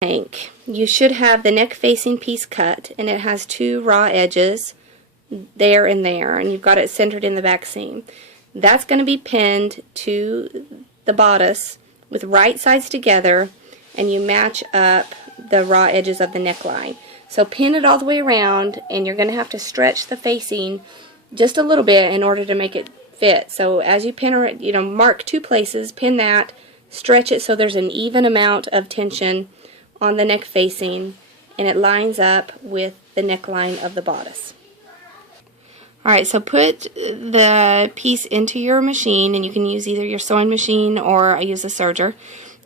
tank, you should have the neck facing piece cut, and it has two raw edges there and there, and you've got it centered in the back seam. That's going to be pinned to the bodice with right sides together, and you match up the raw edges of the neckline. So pin it all the way around, and you're going to have to stretch the facing just a little bit in order to make it fit. So as you pin it, mark two places, pin that, stretch it so there's an even amount of tension on the neck facing, and it lines up with the neckline of the bodice. Alright, so put the piece into your machine, and you can use either your sewing machine or I use a serger.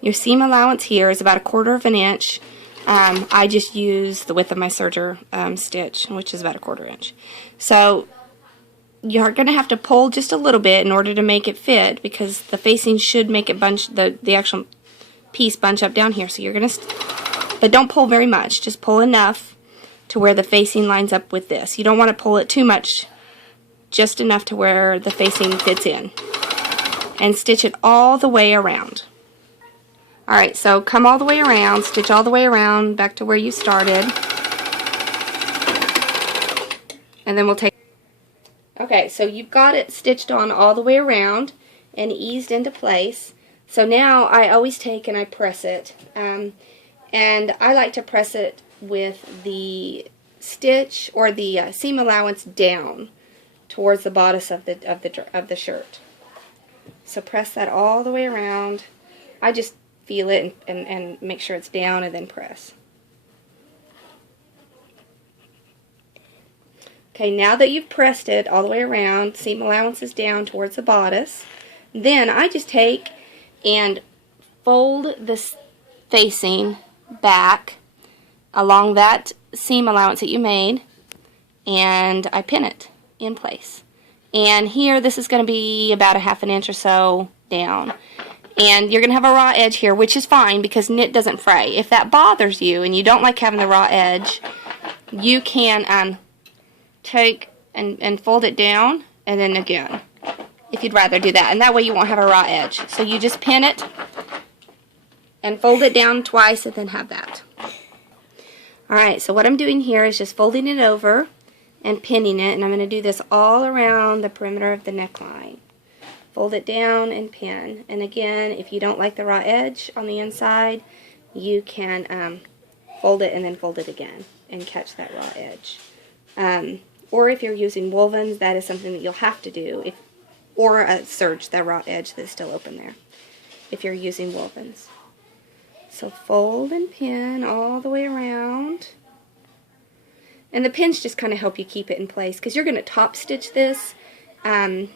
Your seam allowance here is about 1/4 of an inch. I just use the width of my serger stitch, which is about 1/4 inch. So you're going to have to pull just a little bit in order to make it fit, because the facing should make it bunch, the actual piece bunch up down here. So you're going to, but don't pull very much, just pull enough to where the facing lines up with this. You don't want to pull it too much, just enough to where the facing fits in. And stitch it all the way around. Alright, so come all the way around, stitch all the way around back to where you started. And then we'll take... Okay, so you've got it stitched on all the way around and eased into place. So now I always take and I press it. And I like to press it with the stitch or the seam allowance down towards the bodice of the shirt. So press that all the way around. I just feel it and make sure it's down and then press. Okay, now that you've pressed it all the way around, seam allowance is down towards the bodice, then I just take and fold this facing back along that seam allowance that you made, and I pin it in place. And here, this is going to be about 1/2 inch or so down. And you're going to have a raw edge here, which is fine because knit doesn't fray. If that bothers you and you don't like having the raw edge, you can take and fold it down, and then again, if you'd rather do that. And that way you won't have a raw edge. So you just pin it and fold it down twice and then have that. Alright, so what I'm doing here is just folding it over and pinning it, and I'm going to do this all around the perimeter of the neckline. Fold it down and pin. And again, if you don't like the raw edge on the inside, you can fold it and then fold it again and catch that raw edge. Or if you're using wovens, that is something that you'll have to do, or serge the raw edge that's still open there, if you're using wovens. So fold and pin all the way around. And the pins just kind of help you keep it in place, because you're going to top stitch this. And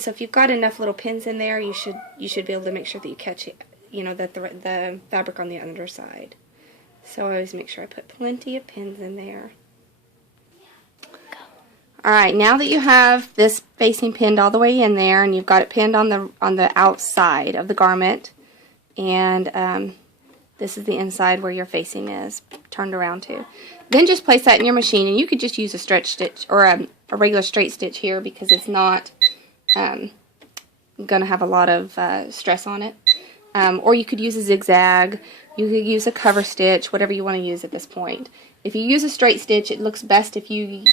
so if you've got enough little pins in there, you should be able to make sure that you catch it, the fabric on the underside. So I always make sure I put plenty of pins in there. Alright, now that you have this facing pinned all the way in there, and you've got it pinned on the outside of the garment, and this is the inside where your facing is turned around to. Then just place that in your machine, and you could just use a stretch stitch or a regular straight stitch here, because it's not going to have a lot of stress on it. Or you could use a zigzag, you could use a cover stitch, whatever you want to use at this point. If you use a straight stitch, it looks best if you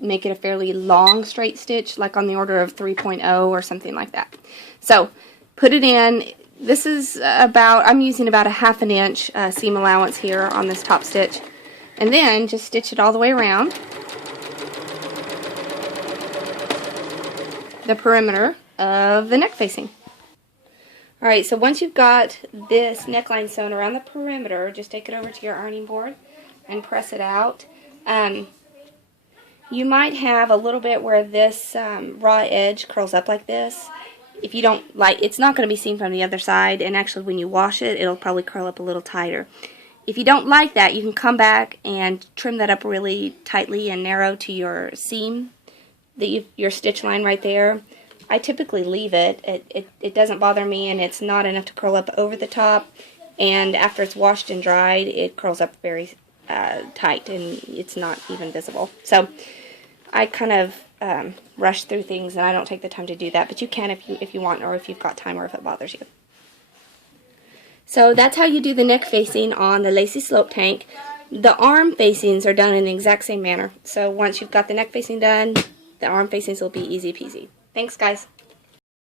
make it a fairly long straight stitch, like on the order of 3.0 or something like that. So put it in. This is I'm using about 1/2 inch seam allowance here on this top stitch. And then just stitch it all the way around the perimeter of the neck facing. Alright, so once you've got this neckline sewn around the perimeter, just take it over to your ironing board and press it out. You might have a little bit where this raw edge curls up like this. If you don't like, it's not going to be seen from the other side, and actually when you wash it, it'll probably curl up a little tighter. If you don't like that, you can come back and trim that up really tightly and narrow to your seam, your stitch line right there. I typically leave it. It doesn't bother me, and it's not enough to curl up over the top. And after it's washed and dried, it curls up very tight, and it's not even visible. So I kind of rush through things, and I don't take the time to do that. But you can if you want, or if you've got time, or if it bothers you. So that's how you do the neck facing on the Lacy Slope Tank. The arm facings are done in the exact same manner. So once you've got the neck facing done, the arm facings will be easy peasy. Thanks, guys.